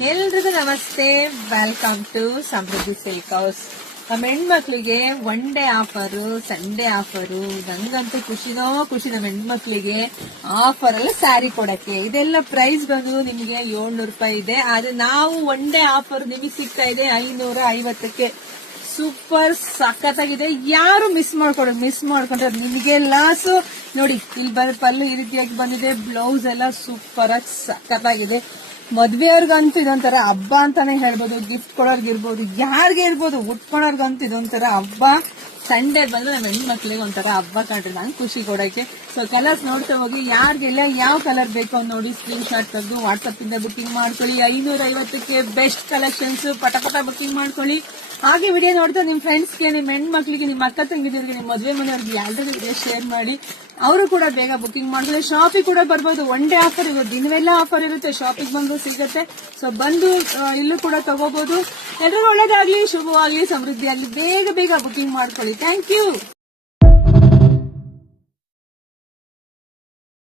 ಎಲ್ರಿಗೂ ನಮಸ್ತೆ, welcome to Samruddhi silk house. ನಮ್ಮ ಹೆಣ್ಮಕ್ಳಿಗೆ one day offer, Sunday offer, ನಂಗಂತೂ ಖುಷಿನೋ ಖುಷಿ ನಮ್ಮ ಹೆಣ್ಮಕ್ಳಿಗೆ ಆಫರ್ ಅಲ್ಲಿ ಸ್ಯಾರಿ ಕೊಡಕ್ಕೆ. ಇದೆಲ್ಲ ಪ್ರೈಸ್ ಬಂದು ನಿಮಗೆ 700 ರೂಪಾಯಿ ಇದೆ. ಆದ್ರೆ ನಾವು ಒನ್ ಡೇ ಆಫರ್ ನಿಮಗೆ ಸಿಗ್ತಾ ಇದೆ 550ಕ್ಕೆ. ಸೂಪರ್ ಸಖತ್ತಾಗಿದೆ. ಯಾರು ಮಿಸ್ ಮಾಡ್ಕೊಂಡ್ರೆ ನಿಮಗೆ ಲಾಸು. ನೋಡಿ ಇಲ್ಲಿ ಪಲ್ಲು ಈ ರೀತಿಯಾಗಿ ಬಂದಿದೆ, ಬ್ಲೌಸ್ ಎಲ್ಲ ಸೂಪರ್ ಆಗಿ ಸಖತ್ತಾಗಿದೆ. ಮದ್ವೆಯವ್ರಿಗಂತೂ ಇದೊಂಥರ ಹಬ್ಬ ಅಂತಾನೆ ಹೇಳ್ಬೋದು. ಗಿಫ್ಟ್ ಕೊಡೋರ್ಗಿರ್ಬೋದು, ಯಾರಿಗೆ ಇರ್ಬೋದು, ಉಟ್ಕೊಳೋರ್ಗಂತೂ ಇದೊಂಥರ ಹಬ್ಬ. ಸಂಡೇ ಬಂದ್ರೆ ನಮ್ಮ ಹೆಣ್ಮಕ್ಳಿಗೆ ಒಂಥರ ಹಬ್ಬ ಕಂಡ್ರೆ ನಂಗೆ ಖುಷಿ ಕೊಡಕ್ಕೆ. ಸೊ ಕಲರ್ಸ್ ನೋಡ್ತಾ ಹೋಗಿ, ಯಾರಿಗೆಲ್ಲ ಯಾವ ಕಲರ್ ಬೇಕು ಅಂತ ನೋಡಿ ಸ್ಕ್ರೀನ್ ಶಾಟ್ ತೆಗೆದು ವಾಟ್ಸ್ಆಪ್ ಇಂದ ಬುಕಿಂಗ್ ಮಾಡ್ಕೊಳ್ಳಿ. 550ಕ್ಕೆ ಬೆಸ್ಟ್ ಕಲೆಕ್ಷನ್ಸ್. ಪಟ ಬುಕಿಂಗ್ ಮಾಡ್ಕೊಳ್ಳಿ. ಹಾಗೆ ವಿಡಿಯೋ ನೋಡ್ತಾ ನಿಮ್ ಫ್ರೆಂಡ್ಸ್ಗೆ, ನಿಮ್ ಹೆಣ್ಮಕ್ಳಿಗೆ, ನಿಮ್ಮ ಅಕ್ಕ ತಂಗಿದವ್ರಿಗೆ, ನಿಮ್ಮ ಮದುವೆ ಮನೆಯವ್ರಿಗೆ ಯಾವ್ದಾದ್ರು ವಿಡಿಯೋ ಶೇರ್ ಮಾಡಿ. ಅವರು ಕೂಡ ಬೇಗ ಬುಕಿಂಗ್ ಮಾಡ್ಕೊಳ್ಳಿ. ಶಾಪಿಗೆ ಕೂಡ ಬರ್ಬೋದು. ಒನ್ ಡೇ ಆಫರ್ ಇರುತ್ತೆ, ದಿನವೆಲ್ಲ ಆಫರ್ ಇರುತ್ತೆ. ಶಾಪಿಗೆ ಬಂದು ಸಿಗುತ್ತೆ. ಸೊ ಬಂದು ಇಲ್ಲೂ ಕೂಡ ತಗೋಬಹುದು. ಎಲ್ಲರಿಗೂ ಒಳ್ಳೇದಾಗ್ಲಿ, ಶುಭವಾಗ್ಲಿ, ಸಮೃದ್ಧಿ ಆಗ್ಲಿ. ಬೇಗ ಬುಕಿಂಗ್ ಮಾಡ್ಕೊಳ್ಳಿ. Thank you.